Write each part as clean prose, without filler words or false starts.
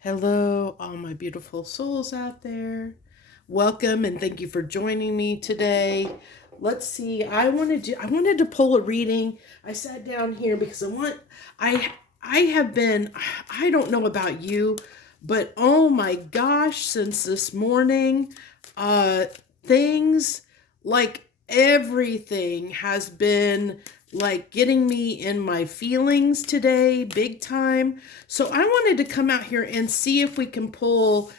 Hello, all my beautiful souls out there. Welcome and thank you for joining me today. Let's see. I wanted to pull a reading. I sat down here because I have been I don't know about you, but oh my gosh, since this morning, uh things like everything has been like getting me in my feelings today, big time. So I wanted to come out here and see if we can pull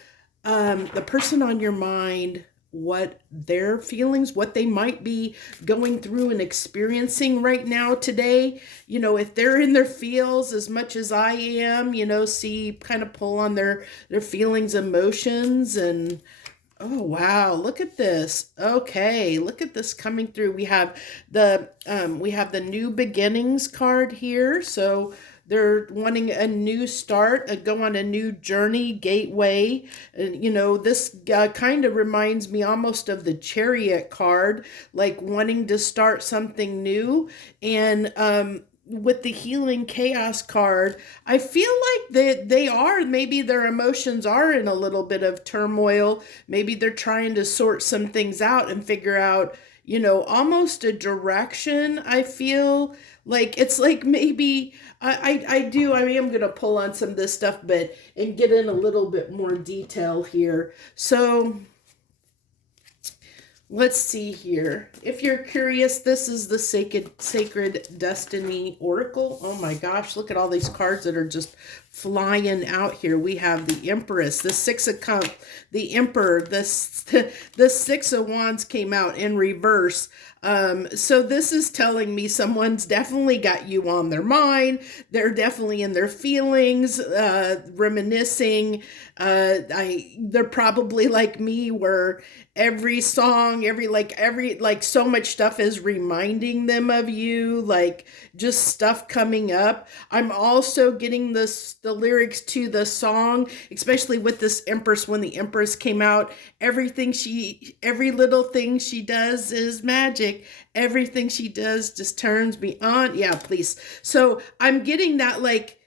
the person on your mind, what their feelings, what they might be going through and experiencing right now today. If they're in their feels as much as I am, see, kind of pull on their feelings, emotions, and oh wow, look at this. Okay, look at this coming through. We have the new beginnings card here. So they're wanting a new start, go on a new journey, gateway. And this kind of reminds me almost of the Chariot card, like wanting to start something new. And with the healing chaos card, I feel like they are, maybe their emotions are in a little bit of turmoil. Maybe they're trying to sort some things out and figure out, almost a direction. I feel like it's like maybe I am gonna pull on some of this stuff, but and get in a little bit more detail here. So let's see here. If you're curious, this is the Sacred Destiny Oracle. Oh my gosh, look at all these cards that are just flying out here. We have the Empress, the Six of Cups, the Emperor, the Six of Wands came out in reverse. So this is telling me someone's definitely got you on their mind. They're definitely in their feelings, reminiscing. They're probably like me, where every song, every so much stuff is reminding them of you, like just stuff coming up. I'm also getting the lyrics to the song, especially with this Empress. When the Empress came out, every little thing she does is magic. Everything she does just turns me on. Yeah, please. So I'm getting that, like,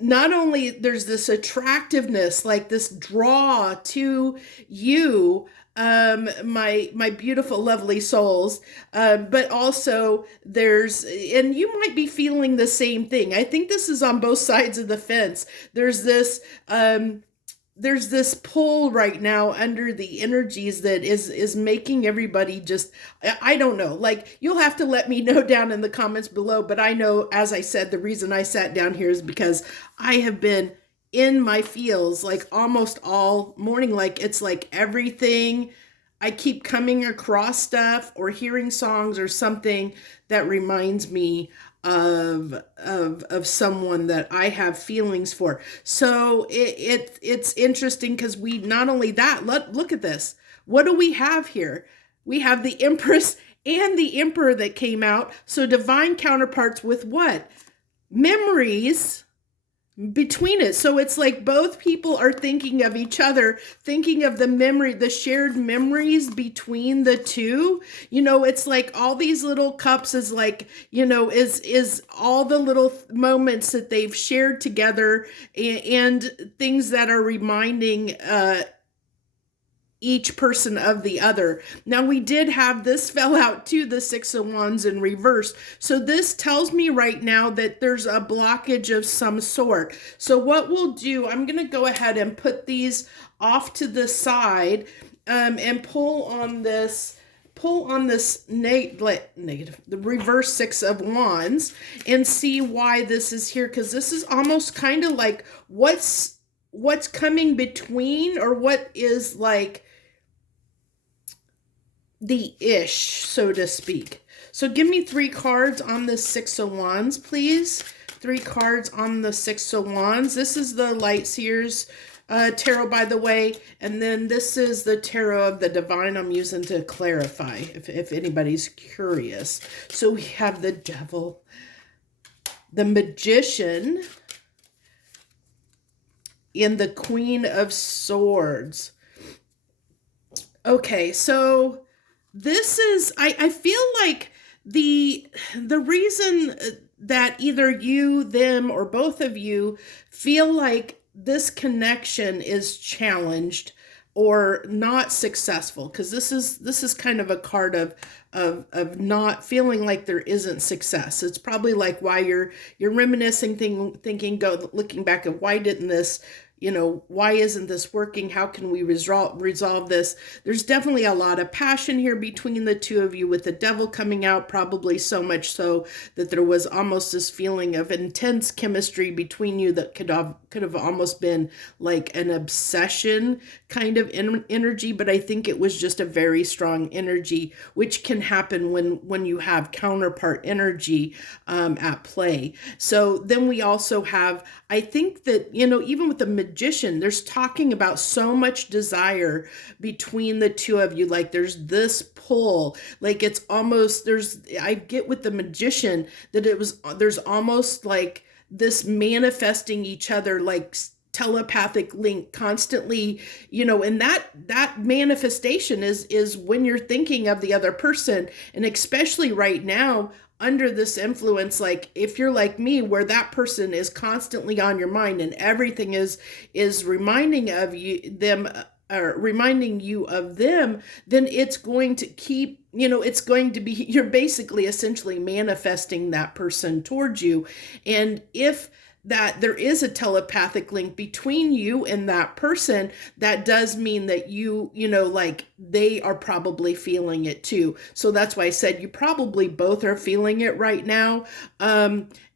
not only there's this attractiveness, like this draw to you, my beautiful lovely souls, but also and you might be feeling the same thing. I think this is on both sides of the fence. There's this pull right now under the energies that is making everybody just, I don't know, like, you'll have to let me know down in the comments below. But I know, as I said, the reason I sat down here is because I have been in my feels like almost all morning. Like, it's like everything, I keep coming across stuff or hearing songs or something that reminds me of someone that I have feelings for. So it's interesting because we, not only that, look at this. What do we have here? We have the Empress and the Emperor that came out. So divine counterparts with what? Memories between it. So it's like both people are thinking of each other, thinking of the shared memories between the two. It's like all these little cups is like, is all the little moments that they've shared together, and things that are reminding each person of the other. Now, we did have this fell out too, the Six of Wands in reverse. So this tells me right now that there's a blockage of some sort. So what we'll do, I'm going to go ahead and put these off to the side, and pull on this negative, the reverse Six of Wands, and see why this is here. Because this is almost kind of like what's coming between, or what is like the ish, so to speak. So give me 3 cards on the Six of Wands, please. 3 cards on the Six of Wands. This is the Light Seers tarot, by the way, and then this is the Tarot of the Divine I'm using to clarify, if anybody's curious. So we have the Devil, the Magician, and the Queen of Swords. Okay, so this is, I feel like the reason that either you, them, or both of you feel like this connection is challenged or not successful, because this is kind of a card of not feeling like there isn't success. It's probably like why you're reminiscing, thinking, go looking back of why didn't this, why isn't this working? How can we resolve this? There's definitely a lot of passion here between the two of you, with the devil coming out, probably so much so that there was almost this feeling of intense chemistry between you that could have almost been like an obsession kind of energy. But I think it was just a very strong energy, which can happen when you have counterpart energy at play. So then we also have, I think that, even with the magician, there's talking about so much desire between the two of you. Like there's this pull, like it's almost, I get with the magician that there's almost like this manifesting each other, like telepathic link constantly, and that manifestation is when you're thinking of the other person. And especially right now, under this influence, like if you're like me, where that person is constantly on your mind and everything is reminding of you them or reminding you of them, then it's going to keep, it's going to be, you're basically essentially manifesting that person towards you. And if that there is a telepathic link between you and that person, that does mean that like they are probably feeling it too. So that's why I said you probably both are feeling it right now.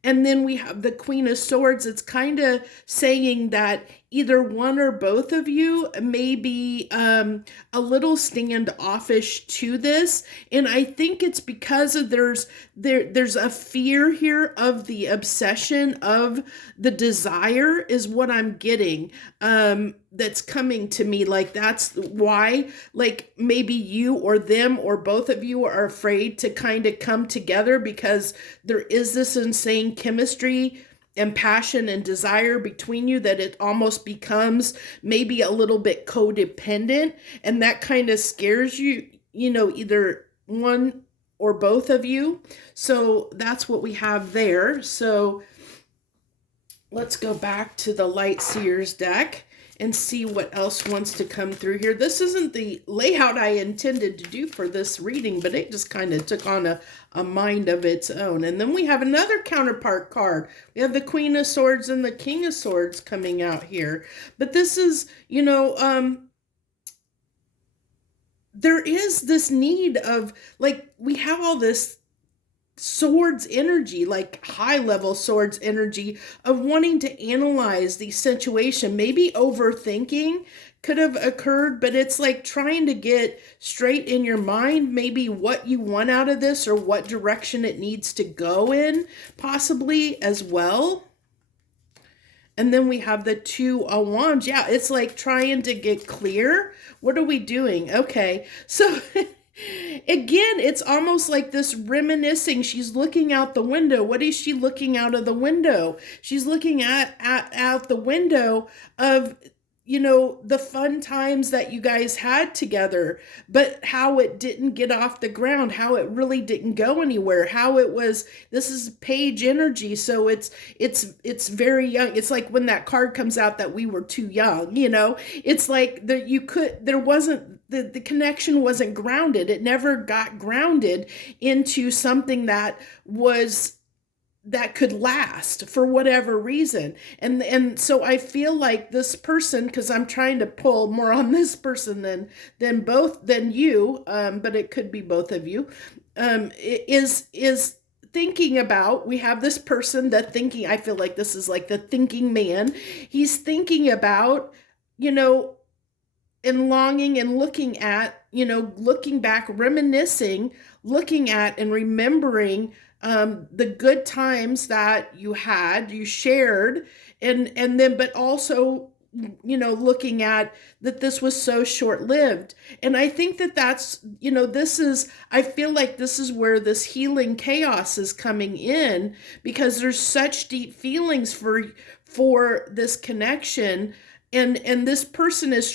And then we have the Queen of Swords. It's kind of saying that either one or both of you may be a little standoffish to this. And I think it's because of there's a fear here of the obsession, of the desire is what I'm getting. That's coming to me. Like that's why, like maybe you or them or both of you are afraid to kind of come together, because there is this insane chemistry and passion and desire between you that it almost becomes maybe a little bit codependent, and that kind of scares you, either one or both of you. So that's what we have there. So let's go back to the Light Seers deck and see what else wants to come through here. This isn't the layout I intended to do for this reading, but it just kind of took on a mind of its own. And then we have another counterpart card. We have the Queen of Swords and the King of Swords coming out here. But this is, there is this need of, like, we have all this swords energy, like high level swords energy of wanting to analyze the situation. Maybe overthinking could have occurred, but it's like trying to get straight in your mind maybe what you want out of this or what direction it needs to go in, possibly as well. And then we have the Two of Wands. Yeah, it's like trying to get clear. What are we doing? Okay, so again, it's almost like this reminiscing. She's looking out the window. What is she looking out of the window? She's looking out the window of, the fun times that you guys had together, but how it didn't get off the ground, how it really didn't go anywhere, how it was, this is page energy. So it's very young. It's like when that card comes out that we were too young, it's like the connection wasn't grounded. It never got grounded into something that could last for whatever reason. And so I feel like this person, because I'm trying to pull more on this person than you, but it could be both of you, is thinking about, we have this person that thinking, I feel like this is like the thinking man. He's thinking about, and longing and looking at, looking back, reminiscing, looking at and remembering the good times that you shared, and then, but also, looking at that this was so short-lived. And I think that's, I feel like this is where this healing chaos is coming in, because there's such deep feelings for this connection. And this person is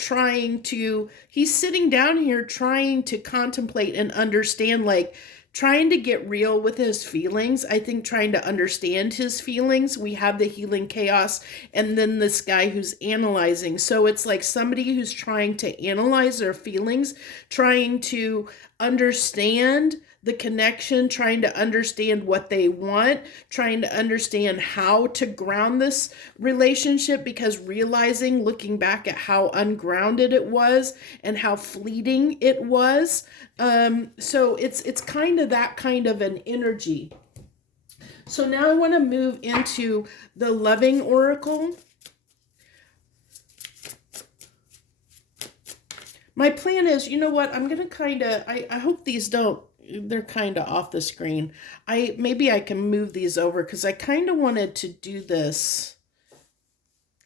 he's sitting down here trying to contemplate and understand, like, trying to get real with his feelings. I think trying to understand his feelings. We have the healing chaos, and then this guy who's analyzing. So it's like somebody who's trying to analyze their feelings, trying to understand the connection, trying to understand what they want, trying to understand how to ground this relationship, because realizing, looking back at how ungrounded it was and how fleeting it was. So it's kind of that kind of an energy. So now I want to move into the loving oracle. My plan is, you know what, I'm going to kind of, I hope these don't, they're kind of off the screen. Maybe I can move these over because I kind of wanted to do this.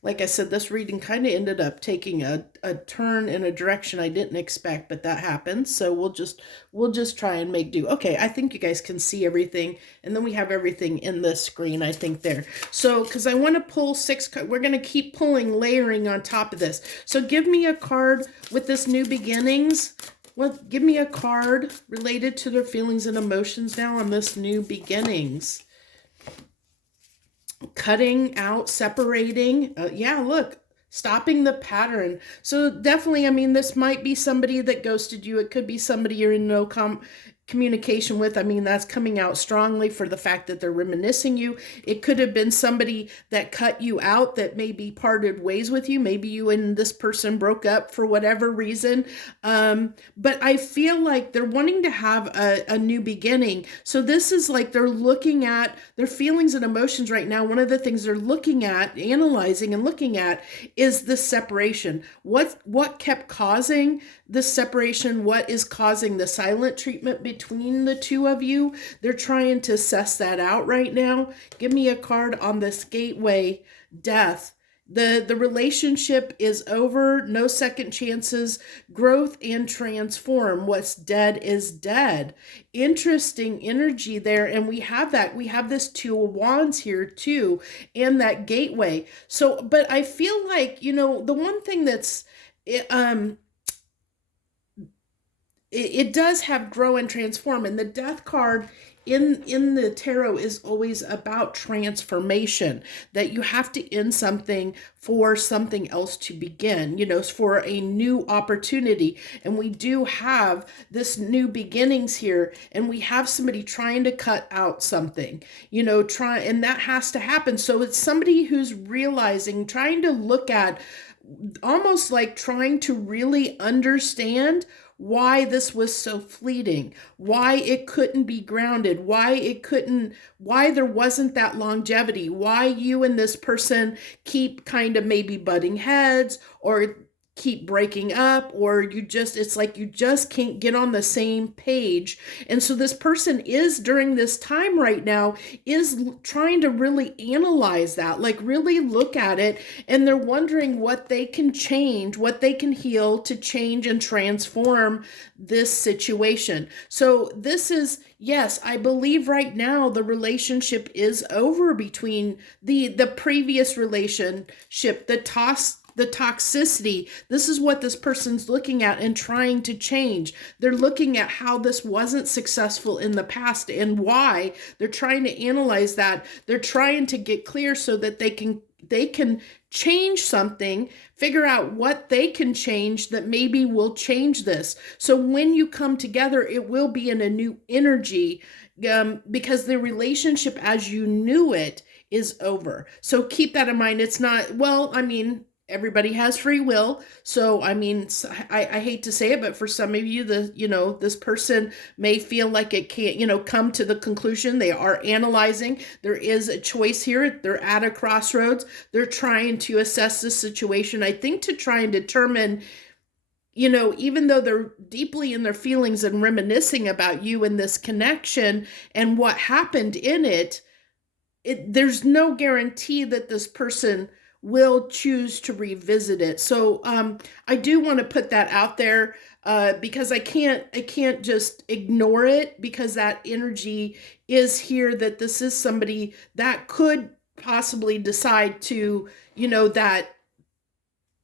Like I said, this reading kind of ended up taking a turn in a direction I didn't expect, but that happens. So we'll just try and make do. Okay, I think you guys can see everything, and then we have everything in this screen, I think there. So, because I want to pull 6, we're going to keep pulling, layering on top of this. So give me a card with this new beginnings. Well, give me a card related to their feelings and emotions now on this new beginnings. Cutting out, separating. Yeah, look, stopping the pattern. So definitely, I mean, this might be somebody that ghosted you. It could be somebody you're in no communication with. I mean, that's coming out strongly for the fact that they're reminiscing you. It could have been somebody that cut you out, that maybe parted ways with you. Maybe you and this person broke up for whatever reason. But I feel like they're wanting to have a new beginning. So this is like they're looking at their feelings and emotions right now. One of the things they're looking at, analyzing and looking at, is the separation. What kept causing this separation? What is causing the silent treatment between the two of you? They're trying to suss that out right now. Give me a card on this gateway, death. The relationship is over, no second chances, growth and transform. What's dead is dead. Interesting energy there. And we have that. We have this 2 of Wands here too, and that gateway. So, but I feel like, you know, the one thing that's, it does have grow and transform, and the death card in the tarot is always about transformation, that you have to end something for something else to begin, you know, for a new opportunity. And we do have this new beginnings here, and we have somebody trying to cut out something, you know, and that has to happen. So it's somebody who's realizing, trying to look at, almost like trying to really understand why this was so fleeting, why it couldn't be grounded, why there wasn't that longevity, why you and this person keep kind of maybe butting heads, or keep breaking up, or it's like you just can't get on the same page. And so this person is, during this time right now, is trying to really analyze that, like really look at it, and they're wondering what they can change, what they can heal to change and transform this situation. So this is, yes, I believe right now the relationship is over between the previous relationship, the toxicity. This is what this person's looking at and trying to change. They're looking at how this wasn't successful in the past and why. They're trying to analyze that. They're trying to get clear so that they can change something, figure out what they can change that maybe will change this. So when you come together, it will be in a new energy, because the relationship as you knew it is over. So keep that in mind. It's not, well, I mean, everybody has free will. So, I mean, I hate to say it, but for some of you, this person may feel like it can't, come to the conclusion. They are analyzing. There is a choice here. They're at a crossroads. They're trying to assess the situation, I think, to try and determine, even though they're deeply in their feelings and reminiscing about you and this connection and what happened in it, there's no guarantee that this person will choose to revisit it. So I do want to put that out there, because I can't just ignore it, because that energy is here, that this is somebody that could possibly decide to, that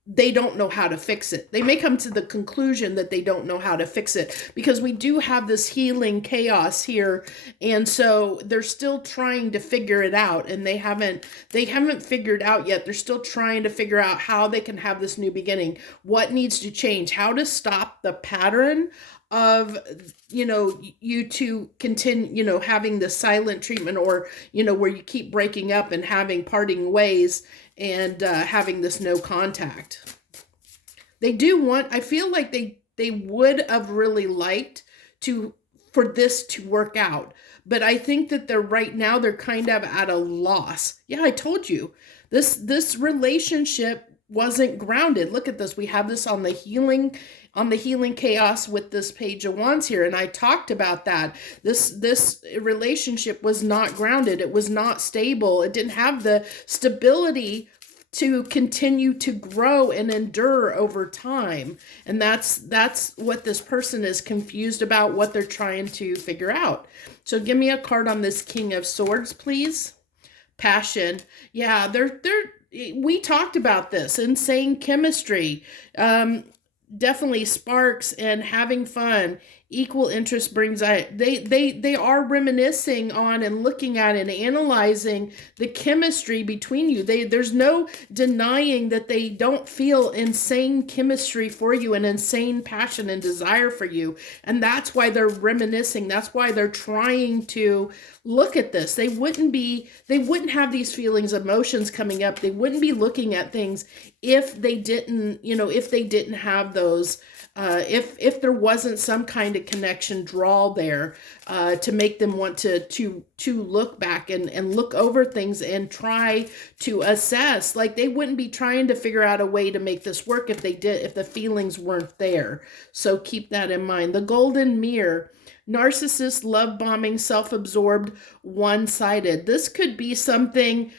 they don't know how to fix it. They may come to the conclusion that they don't know how to fix it, because we do have this healing chaos here. And so they're still trying to figure it out, and they haven't figured out yet. They're still trying to figure out how they can have this new beginning, what needs to change, how to stop the pattern of, you two continue, having the silent treatment, or, where you keep breaking up and having parting ways, and having this no contact. They do want, I feel like they would have really liked for this to work out, but I think that they're kind of at a loss. Yeah, I told you, this relationship wasn't grounded. Look at this. We have this on the healing chaos with this Page of Wands here, and I talked about that. This relationship was not grounded. It was not stable. It didn't have the stability to continue to grow and endure over time. And that's what this person is confused about, what they're trying to figure out. So give me a card on this King of Swords, please. Passion. Yeah, we talked about this. Insane chemistry. Definitely sparks and having fun. Equal interest brings they are reminiscing on and looking at and analyzing the chemistry between you. There's no denying that they don't feel insane chemistry for you and insane passion and desire for you. And that's why they're reminiscing. That's why they're trying to look at this. They wouldn't have these feelings, emotions coming up. They wouldn't be looking at things if they didn't have those, if there wasn't some kind of connection draw there, to make them want to look back and look over things and try to assess. Like, they wouldn't be trying to figure out a way to make this work if the feelings weren't there. So keep that in mind. The Golden Mirror. Narcissist, love bombing, self-absorbed, one-sided. This could be something,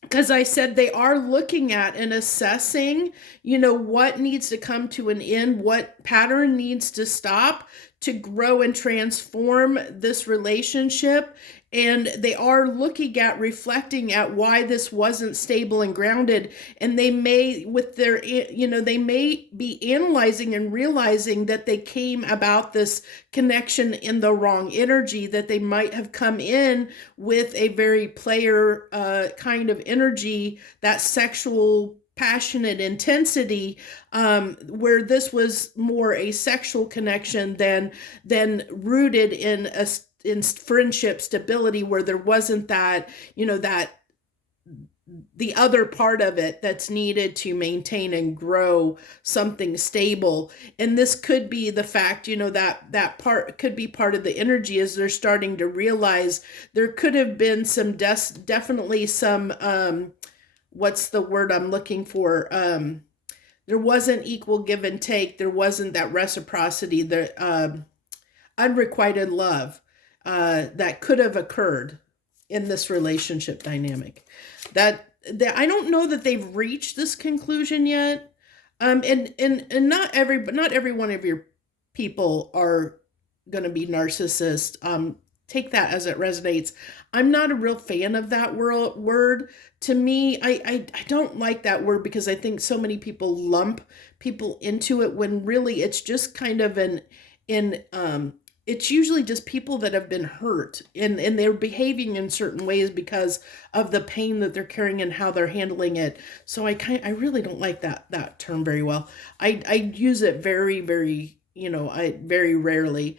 because I said they are looking at and assessing, what needs to come to an end, what pattern needs to stop to grow and transform this relationship. And they are looking at, reflecting at why this wasn't stable and grounded. And they may, they may be analyzing and realizing that they came about this connection in the wrong energy, that they might have come in with a very player kind of energy, that sexual passionate intensity, where this was more a sexual connection than rooted in friendship stability, where there wasn't that, that the other part of it that's needed to maintain and grow something stable. And this could be the fact, that part could be part of the energy, as they're starting to realize there could have been definitely some, what's the word I'm looking for? There wasn't equal give and take. There wasn't that reciprocity, the unrequited love that could have occurred in this relationship dynamic. That I don't know that they've reached this conclusion yet. And not every one of your people are going to be narcissist. Take that as it resonates. I'm not a real fan of that word. To me, I don't like that word, because I think so many people lump people into it, when really it's just kind of it's usually just people that have been hurt, and they're behaving in certain ways because of the pain that they're carrying and how they're handling it. So I really don't like that term very well. I use it very, very, very rarely.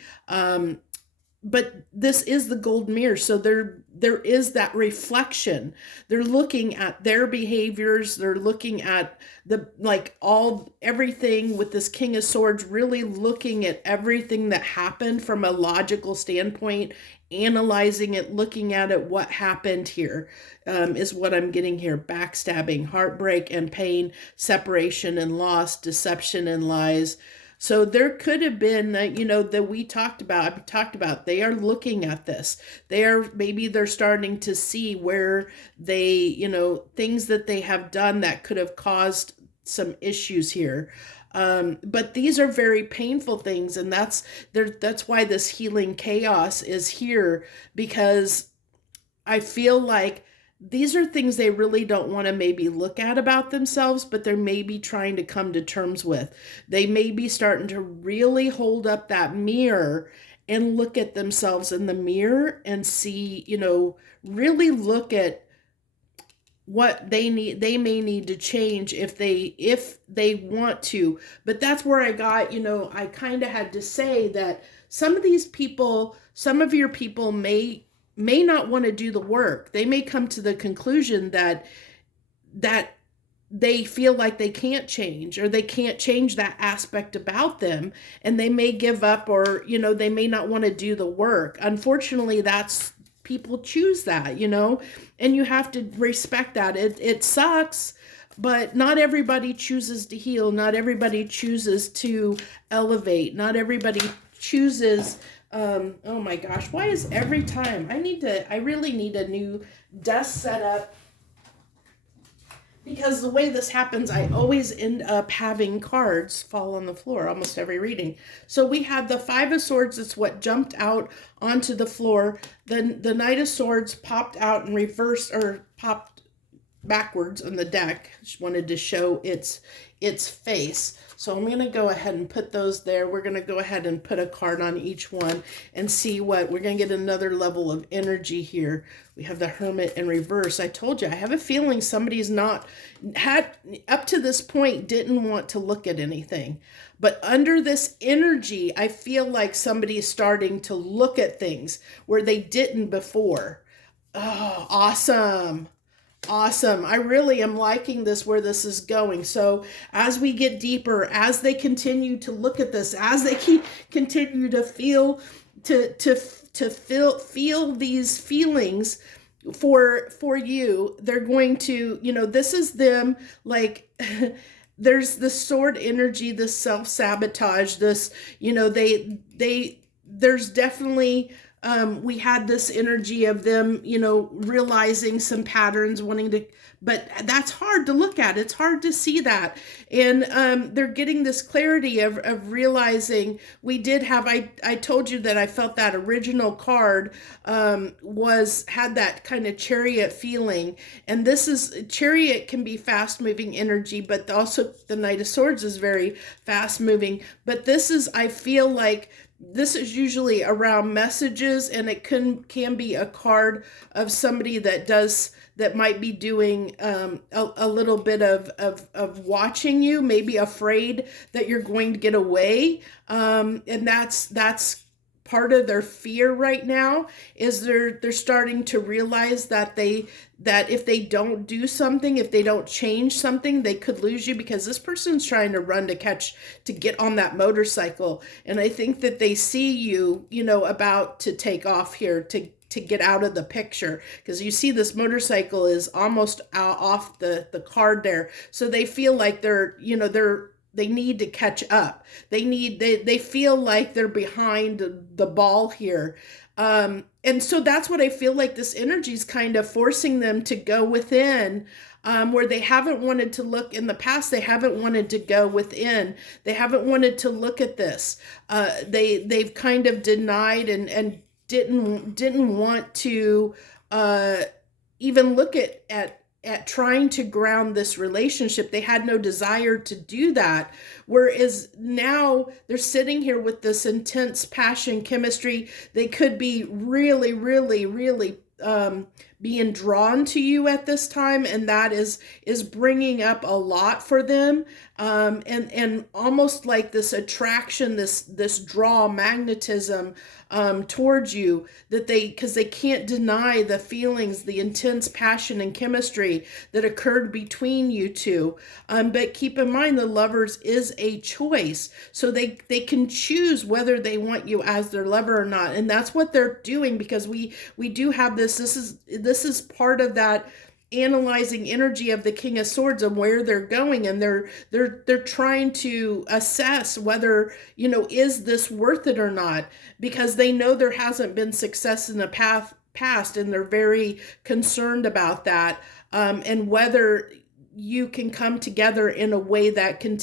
But this is the gold mirror. So there is that reflection. They're looking at their behaviors. They're looking at everything with this King of Swords, really looking at everything that happened from a logical standpoint, analyzing it, looking at it, what happened here, is what I'm getting here. Backstabbing, heartbreak and pain, separation and loss, deception and lies. So there could have been, that we talked about, they are looking at this. Maybe they're starting to see where they, things that they have done that could have caused some issues here. But these are very painful things. And that's why this healing chaos is here, because I feel like these are things they really don't want to maybe look at about themselves, but they're maybe trying to come to terms with. They may be starting to really hold up that mirror and look at themselves in the mirror and see, really look at what they may need to change if they want to. But that's where I got, I kind of had to say that some of your people may not want to do the work. They may come to the conclusion that they feel like they can't change, or they can't change that aspect about them, and they may give up, or they may not want to do the work. Unfortunately, that's people choose that, and you have to respect that. It sucks, but not everybody chooses to heal. Not everybody chooses to elevate. Not everybody chooses. Oh my gosh, why is every time I really need a new desk setup, because the way this happens, I always end up having cards fall on the floor almost every reading. So we had the Five of Swords. It's what jumped out onto the floor. Then the Knight of Swords popped out and reversed, or popped backwards on the deck. Just wanted to show its face. So I'm going to go ahead and put those there. We're going to go ahead and put a card on each one and see what we're going to get. Another level of energy here. We have the Hermit in reverse. I told you, I have a feeling somebody's not had up to this point didn't want to look at anything. But under this energy, I feel like somebody is starting to look at things where they didn't before. Oh, awesome. Awesome. I really am liking this, where this is going. So as we get deeper, as they continue to look at this, as they continue to feel feel these feelings for you, they're going to, this is them, like there's the sword energy, this self-sabotage, this, there's definitely we had this energy of them, realizing some patterns, wanting to, but that's hard to look at. It's hard to see that. And they're getting this clarity of realizing we did have, I told you that I felt that original card had that kind of chariot feeling. And this is, chariot can be fast moving energy, but also the Knight of Swords is very fast moving. But this is, I feel like, this is usually around messages, and it can be a card of somebody that might be doing a little bit of watching you, maybe afraid that you're going to get away, and that's part of their fear right now, is they're starting to realize that if they don't do something, if they don't change something, they could lose you, because this person's trying to run to get on that motorcycle. And I think that they see you, about to take off here, to get out of the picture, because you see this motorcycle is almost off the card there. So they feel like they need to catch up. They feel like they're behind the ball here. And so that's what I feel like this energy is kind of forcing them to go within, where they haven't wanted to look in the past. They haven't wanted to go within. They haven't wanted to look at this. They've kind of denied and didn't want to even look at trying to ground this relationship. They had no desire to do that. Whereas now they're sitting here with this intense passion, chemistry. They could be really, really, really being drawn to you at this time, and that is bringing up a lot for them, and almost like this attraction, this draw, magnetism towards you, that because they can't deny the feelings, the intense passion and chemistry that occurred between you two. But keep in mind, the Lovers is a choice, so they can choose whether they want you as their lover or not, and that's what they're doing, because we do have this is part of that analyzing energy of the King of Swords and where they're going, and they're trying to assess whether, is this worth it or not, because they know there hasn't been success in the past, and they're very concerned about that, and whether you can come together in a way that can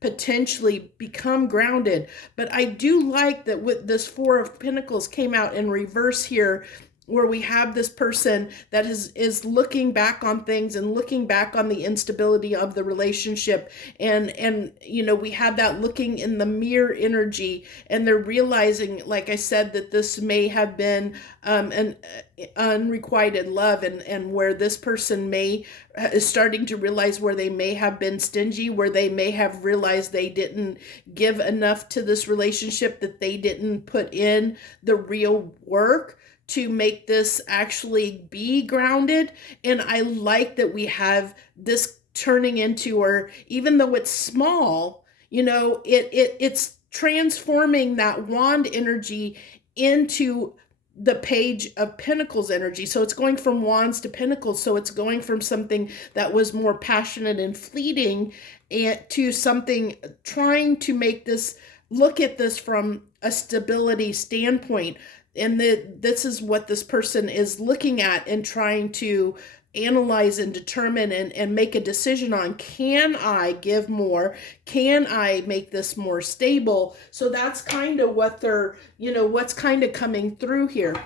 potentially become grounded. But I do like that with this Four of Pentacles came out in reverse here. where we have this person that is looking back on things and looking back on the instability of the relationship, and you know, we have that looking in the mirror energy, and they're realizing, like I said, that this may have been an unrequited love, and where this person may is starting to realize where they may have been stingy, where they may have realized they didn't give enough to this relationship, that they didn't put in the real work to make this actually be grounded. And I like that we have this turning into, or even though it's small, you know, it's transforming that wand energy into the page of pentacles energy. So it's going from wands to pentacles. So it's going from something that was more passionate and fleeting, and to something trying to make this, look at this from a stability standpoint. And this is what this person is looking at and trying to analyze and determine and make a decision on. Can I give more? Can I make this more stable? So that's kind of what they're, you know, what's kind of coming through here.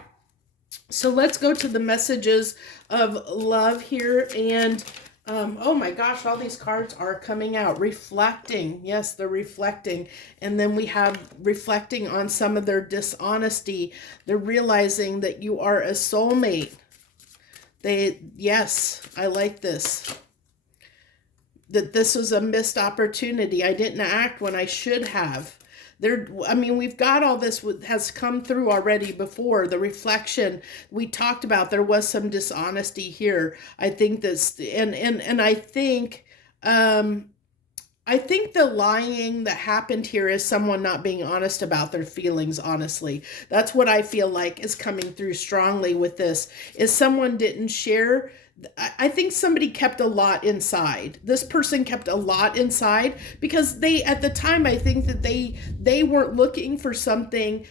So let's go to the messages of love here. And oh my gosh, all these cards are coming out. Reflecting. Yes, they're reflecting. And then we have reflecting on some of their dishonesty. They're realizing that you are a soulmate. Yes, I like this. That this was a missed opportunity. I didn't act when I should have. I mean, we've got all this has come through already before. The reflection we talked about, there was some dishonesty here. I think this, and I think the lying that happened here is someone not being honest about their feelings, honestly. That's what I feel like is coming through strongly with this, is someone didn't share. I think somebody kept a lot inside. This person kept a lot inside because they, at the time, I think that they weren't looking for something.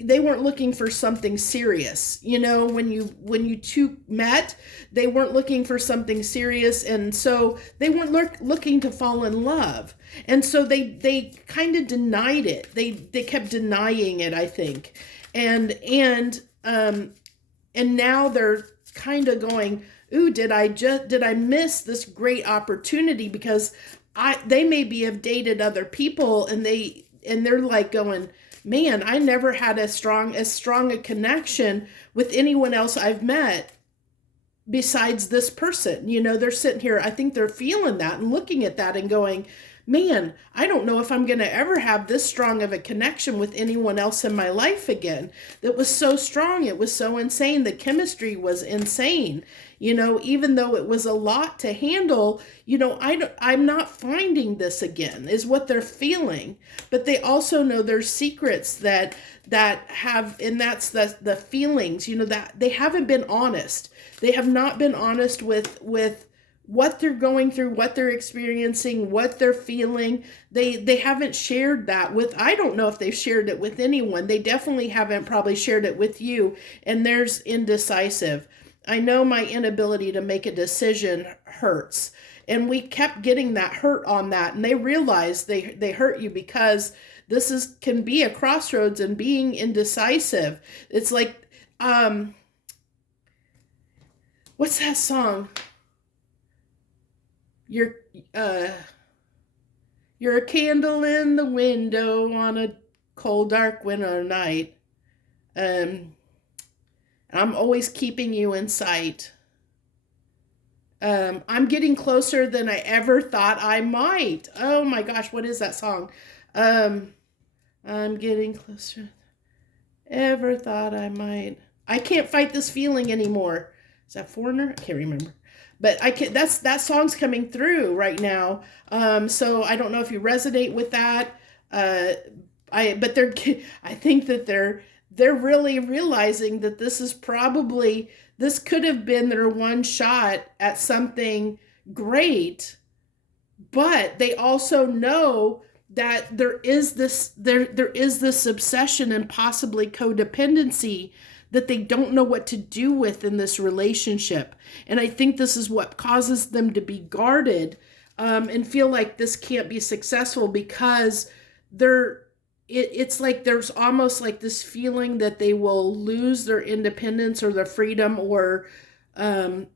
They weren't looking for something serious. You know, when you two met, they weren't looking for something serious. And so they weren't looking to fall in love. And so they kind of denied it. They kept denying it, I think. And now they're kind of going, ooh, did I miss this great opportunity? Because they maybe have dated other people, and they're like going, man, I never had as strong a connection with anyone else I've met besides this person. You know, they're sitting here, I think they're feeling that and looking at that and going, man, I don't know if I'm going to ever have this strong of a connection with anyone else in my life again. That was so strong. It was so insane. The chemistry was insane. You know, even though it was a lot to handle, you know, I'm not finding this again, is what they're feeling. But they also know there's secrets that have, and that's the feelings, you know, that they haven't been honest. They have not been honest with what they're going through, what they're experiencing, what they're feeling. They haven't shared that with, I don't know if they've shared it with anyone. They definitely haven't probably shared it with you. And there's indecisive. I know my inability to make a decision hurts. And we kept getting that hurt on that. And they realized they hurt you because this can be a crossroads, and being indecisive. It's like, what's that song? You're a candle in the window on a cold, dark winter night. I'm always keeping you in sight. I'm getting closer than I ever thought I might. Oh my gosh, what is that song? I'm getting closer than I ever thought I might. I can't fight this feeling anymore. Is that Foreigner? I can't remember. But that song's coming through right now. So I don't know if you resonate with that. I think that they're really realizing that this could have been their one shot at something great, but they also know that there is this obsession and possibly codependency that they don't know what to do with in this relationship. And I think this is what causes them to be guarded, and feel like this can't be successful, because they're it's like there's almost like this feeling that they will lose their independence or their freedom, or um,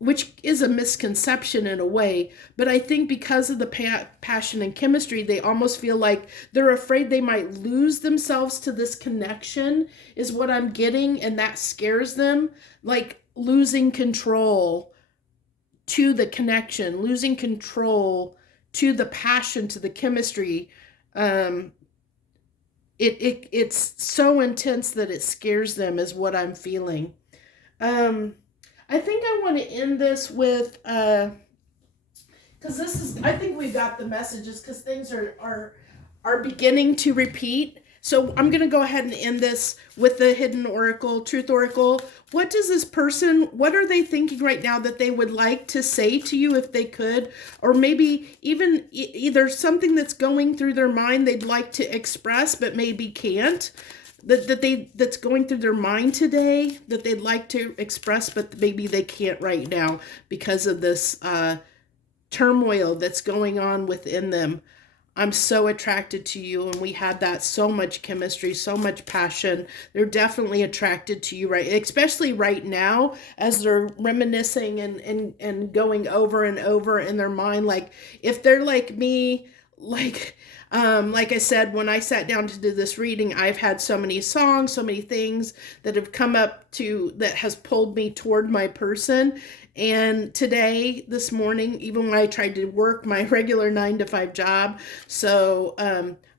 which is a misconception in a way. But I think because of the passion and chemistry, they almost feel like they're afraid they might lose themselves to this connection, is what I'm getting. And that scares them, like losing control to the connection, losing control to the passion, to the chemistry. Um, it's so intense that it scares them, is what I'm feeling. Um, I think I want to end this with because this is, I think we got the messages, because things are beginning to repeat. So I'm going to go ahead and end this with the hidden oracle, truth oracle. What does this person, what are they thinking right now that they would like to say to you if they could? Or maybe even either something that's going through their mind they'd like to express but maybe can't. That's going through their mind today that they'd like to express but maybe they can't right now because of this turmoil that's going on within them. I'm so attracted to you, and we had that so much chemistry, so much passion. They're definitely attracted to you, right? Especially right now, as they're reminiscing and going over and over in their mind. Like if they're like me, like I said, when I sat down to do this reading, I've had so many songs, so many things that have come up to that has pulled me toward my person. And today, this morning, even when I tried to work my regular 9 to 5 job, so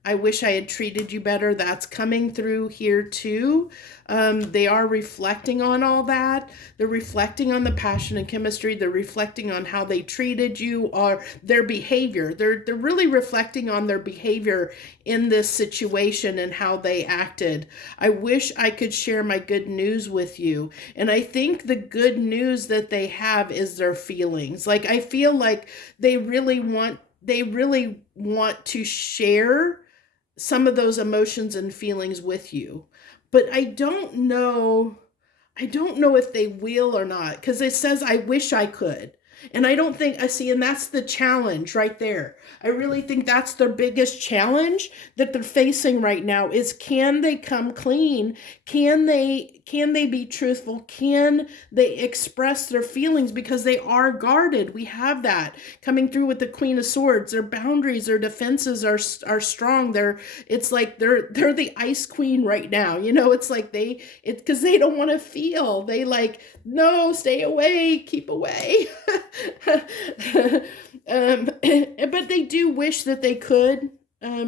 I wish I had treated you better. That's coming through here too. They are reflecting on all that. They're reflecting on the passion and chemistry. They're reflecting on how they treated you or their behavior. They're really reflecting on their behavior in this situation and how they acted. I wish I could share my good news with you. And I think the good news that they have is their feelings. Like I feel like they really want to share some of those emotions and feelings with you. But I don't know if they will or not, because it says, I wish I could. And I don't think I see, and that's the challenge right there. I really think that's their biggest challenge that they're facing right now is, can they come clean? Can they be truthful? Can they express their feelings? Because they are guarded. We have that coming through with the Queen of Swords. Their boundaries, their defenses are strong. It's like they're the ice queen right now. You know, it's like because they don't want to feel. They like, no, stay away, keep away. But they do wish that they could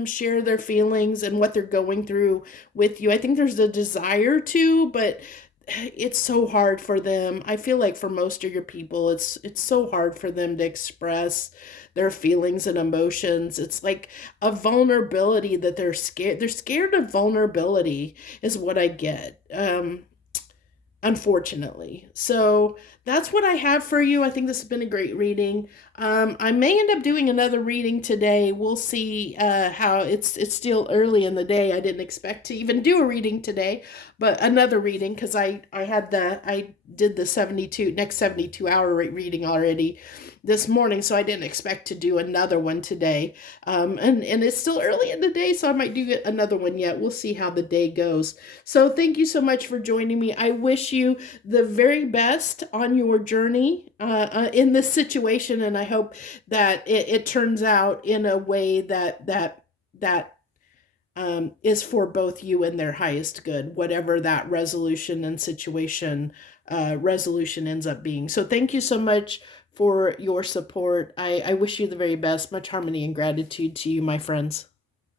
share their feelings and what they're going through with you. I think there's a desire to, but it's so hard for them. I feel like for most of your people, it's so hard for them to express their feelings and emotions. It's like a vulnerability that they're scared. They're scared of vulnerability is what I get. Unfortunately. So that's what I have for you. I think this has been a great reading. I may end up doing another reading today. We'll see how it's still early in the day. I didn't expect to even do a reading today, but another reading because I did the next 72 hour reading already this morning, so I didn't expect to do another one today. And it's still early in the day, so I might do another one yet. We'll see how the day goes. So thank you so much for joining me. I wish you the very best on your journey in this situation, and I hope that it turns out in a way that is for both you and their highest good, whatever that resolution and situation resolution ends up being. So thank you so much for your support. I wish you the very best. Much harmony and gratitude to you, my friends.